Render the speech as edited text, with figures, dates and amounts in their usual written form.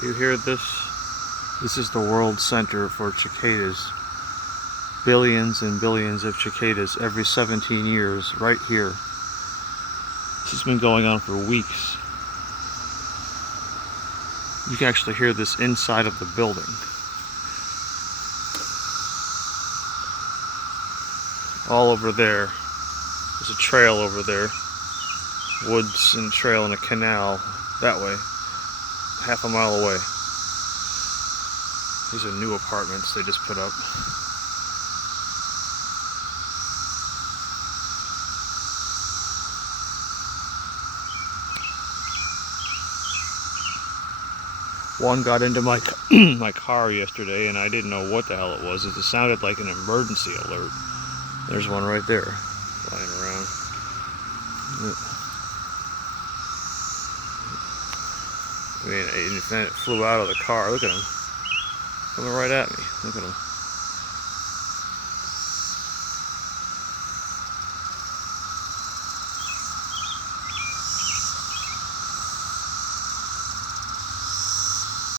Do you hear this? This is the world center for cicadas. Billions and billions of cicadas every 17 years, right here. This has been going on for weeks. You can actually hear this inside of the building. All over there. There's a trail over there. Woods and trail and a canal that way. Half a mile away. These are new apartments they just put up. One got into my my car yesterday and I didn't know what the hell it was. It sounded like an emergency alert. There's one right there flying around. I mean, it flew out of the car. Look at him. Coming right at me. Look at him.